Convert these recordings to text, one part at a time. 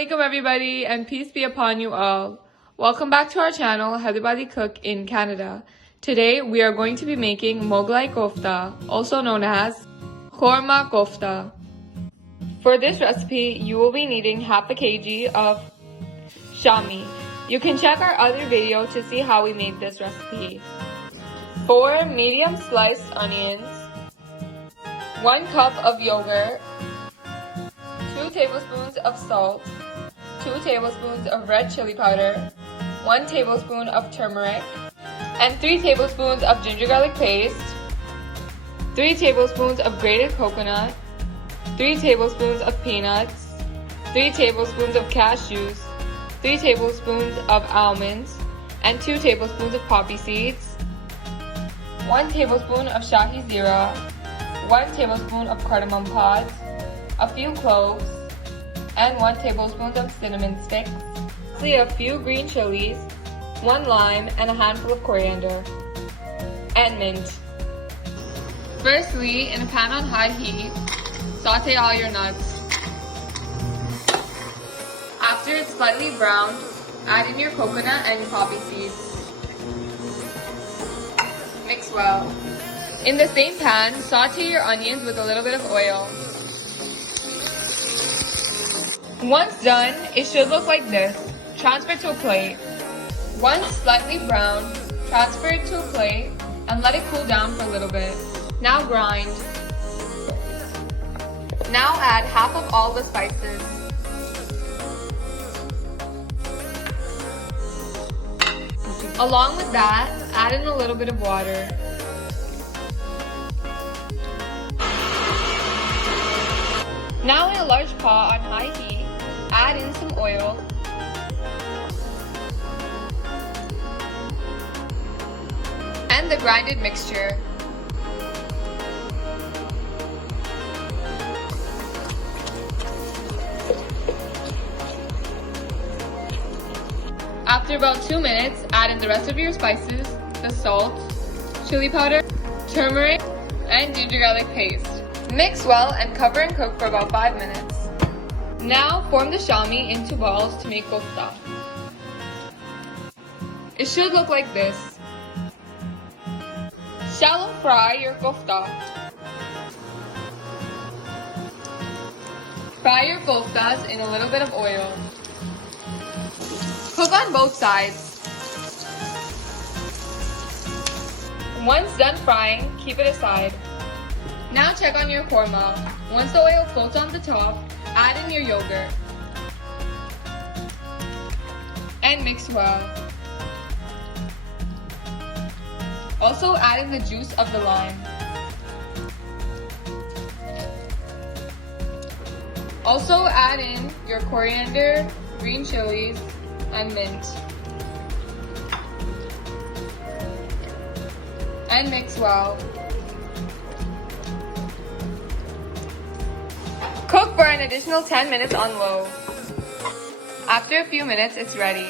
Assalamualaikum everybody and peace be upon you all. Welcome back to our channel, Hyderabadi Cook in Canada. Today we are going to be making Mughlai Kofta, also known as Korma Kofta. For this recipe, you will be needing half a kg of shami. You can check our other video to see how we made this recipe. 4 medium sliced onions, 1 cup of yogurt, 2 tablespoons of salt, 2 tablespoons of red chili powder, 1 tablespoon of turmeric, and 3 tablespoons of ginger garlic paste, 3 tablespoons of grated coconut, 3 tablespoons of peanuts, 3 tablespoons of cashews, 3 tablespoons of almonds, and 2 tablespoons of poppy seeds, 1 tablespoon of shahi zira, 1 tablespoon of cardamom pods, a few cloves, and 1 tablespoon of cinnamon sticks, a few green chilies, 1 lime, and a handful of coriander, and mint. Firstly, in a pan on high heat, saute all your nuts. After it's slightly browned, add in your coconut and your poppy seeds. Mix well. In the same pan, saute your onions with a little bit of oil. Once done, it should look like this. Transfer to a plate. Once slightly browned, transfer it to a plate and let it cool down for a little bit. Now grind. Now add half of all the spices. Along with that, add in a little bit of water. Now in a large pot on high heat, add in some oil, and the grinded mixture. After about 2 minutes, add in the rest of your spices, the salt, chili powder, turmeric, and ginger garlic paste. Mix well and cover and cook for about 5 minutes. Now form the shami into balls to make kofta. It should look like this. Shallow fry your kofta. Fry your koftas in a little bit of oil. Cook on both sides. Once done frying, keep it aside. Now check on your korma. Once the oil floats on the top, add in your yogurt and mix well. Also add in the juice of the lime. Also add in your coriander, green chilies, and mint. And mix well. Cook for an additional 10 minutes on low. After a few minutes, it's ready.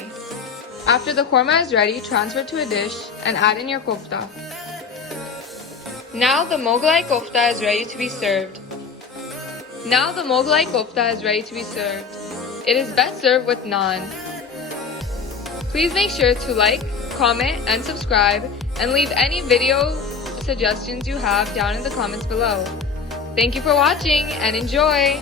After the korma is ready, transfer to a dish and add in your kofta. Now the Mughlai kofta is ready to be served. It is best served with naan. Please make sure to like, comment, and subscribe, and leave any video suggestions you have down in the comments below. Thank you for watching and enjoy!